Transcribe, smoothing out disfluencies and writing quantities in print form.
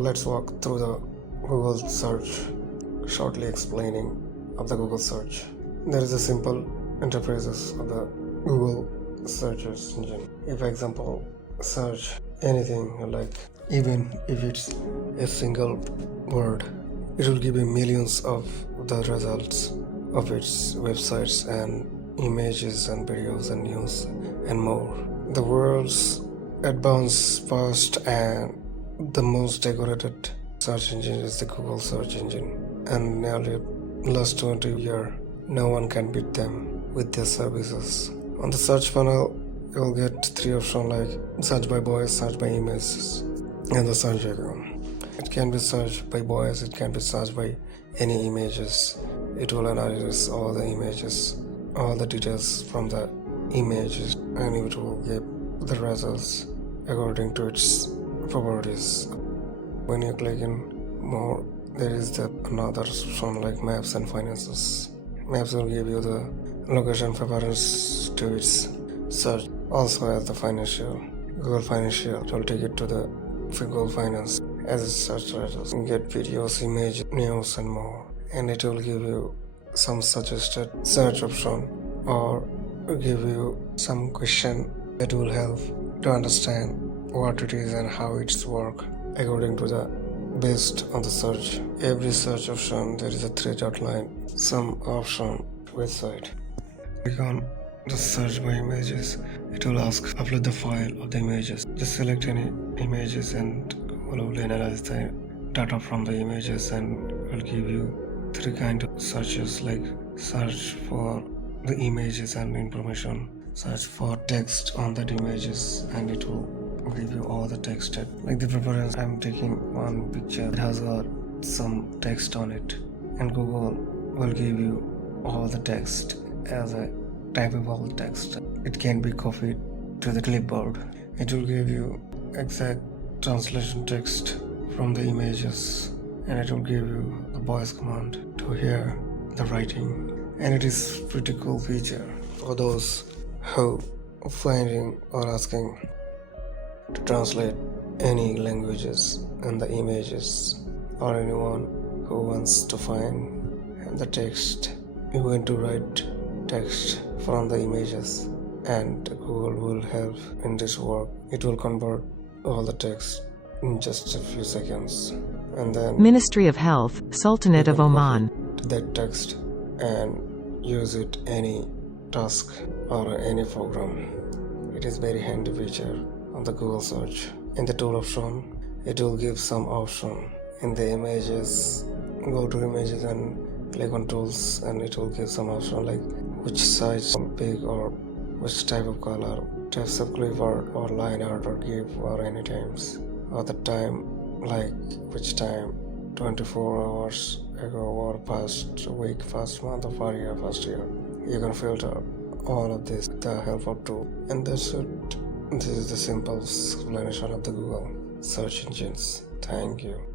let's walk through the Google search, shortly explaining of the Google search. There is a simple interfaces of the Google search engine. If, for example, search anything, like even if it's a single word, it will give you millions of the results of its websites and images and videos and news and more. The world's advanced, fast, and the most decorated search engine is the Google search engine, and nearly last 20 years no one can beat them with their services. On the search panel you will get three options like search by voice, search by images, and the search icon. It can be searched by voice, it can be searched by any images. It will analyze all the images, all the details from the images, and it will give the results according to its properties. When you click in more, there is another option like maps and finances. Maps will give you the location preference to its search. Also as the financial, Google Financial, it will take it to the Google Finance as its search results. You get videos, images, news and more, and it will give you some suggested search option or give you some question that will help to understand what it is and how it's work according to the based on the search. Every search option there is a three-dot line, some option website. Click on the search by images. It will ask upload the file of the images. Just select any images and Google will analyze the data from the images and will give you three kind of searches, like search for the images and information, search for text on that images, and it will give you all the text. Like the preference, I'm taking one picture, it has got some text on it, and Google will give you all the text as a typable text. It can be copied to the clipboard. It will give you exact translation text from the images, and it will give you the voice command to hear the writing. And it is pretty cool feature for those who finding or asking to translate any languages and the images, or anyone who wants to find the text. You're going to write text from the images, and Google will help in this work. It will convert all the text in just a few seconds, and then Ministry of Health, Sultanate of Oman. that text and use it any task or any program. It is very handy feature on the Google search. In the tool option, it will give some option. In the images, go to images and click on tools, and it will give some option like which size, big or which type of color, types of clip art or line art or GIF or any times, or the time, like which time, 24 hours ago or past week, past month or per year, past year. You can filter all of this with the help of tool, and that's it. This is the simple explanation of the Google search engines. Thank you.